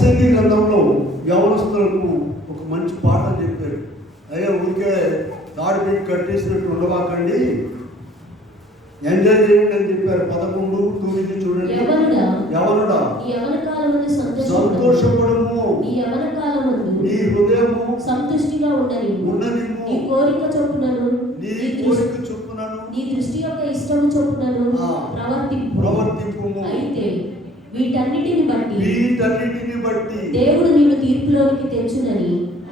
ప్రసంగి గ్రంథంలో యవనస్తులకు ఒక మంచి పాఠం చెప్పారు. అయ్యా ఊరికే తాడు పెట్టి కట్టేసినట్టు ఉండవాకండి, ఎంజాయ్ చేయండి అని చెప్పారు. 11:9 చూడండి. యవనుడా సంతోషపడము, నీ హృదయము సంతుష్టిగా ఉండనివ్వు, నీ కోరిక చొప్పునను నీ దృష్టి యొక్క ఇష్టము చొప్పునను ప్రవర్తింపు. అయితే వీటన్నిటిని బట్టి దేవుడు నిన్ను తీర్పులోనికి తెచ్చునని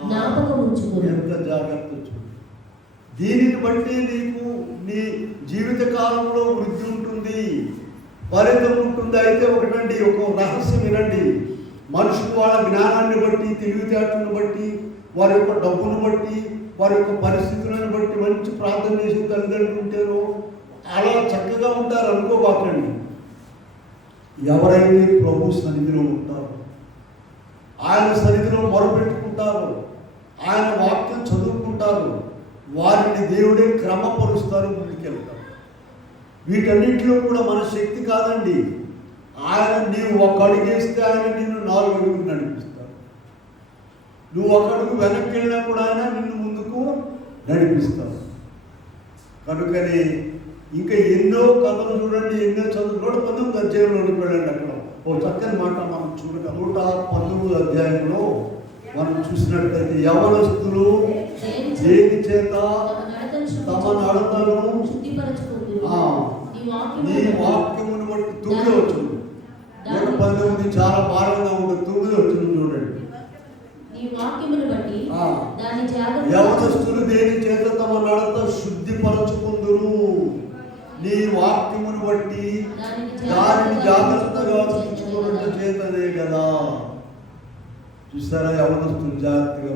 జ్ఞాపకం ఉంచుకో. ఎంత జాగ్రత్త! దీనిని బట్టి నీకు నీ జీవిత కాలంలో వృద్ధి ఉంటుంది, ఫలితం ఉంటుంది. అయితే ఒకటండి, ఒక రహస్యం వినండి. మనుషులు వాళ్ళ జ్ఞానాన్ని బట్టి, తెలివితేటలను బట్టి, వారి యొక్క డబ్బును బట్టి, వారి యొక్క పరిస్థితులను బట్టి మంచి ప్రార్థన చేసి తల్లిదండ్రులు ఉంటారో అలా చక్కగా ఉంటారు అనుకోబాకండి. ఎవరైతే ప్రభు సన్నిధిలో ఉంటారో, ఆయన సన్నిధిలో మొరపెట్టుకుంటారో, ఆయన వాక్యం చదువుకుంటారు, వారిని దేవుడే క్రమపరుస్తారు, ముందుకెళ్తారు. వీటన్నిటిలో కూడా మన శక్తి కాదండి. ఆయన నీవు ఒక అడుగు వేస్తే ఆయన నిన్ను 4 అడుగులు నడిపిస్తాడు. నువ్వు ఒక అడుగు వెనక్కి వెళ్ళినా కూడా ఆయన నిన్ను ముందుకు నడిపిస్తాడు. కనుకని ఇంకా ఎన్నో కథలు చూడండి, ఎన్నో చదువు 119 అధ్యాయంలోకి వెళ్ళండి. అక్కడ ఓ చక్కని మాట మనం చూడగా 119 అధ్యాయంలో మనం చూసినట్లయితే యవనస్తులు దేని చేత తమ నడతను నీ వాక్యమును బట్టి 9 వచ్చింది. 119 చాలా భారంగా ఉంటుంది. 9 వచ్చింది చూడండి. యవనస్తులు దేని చేత తమ నడత శుద్ధిపరచుకుందురు, నీ వాక్యమును బట్టి దానిని జాగ్రత్తగా చూసుకున్నట్టు చేతనే కదా. చూస్తారా? యవనస్తులు జాగ్రత్తగా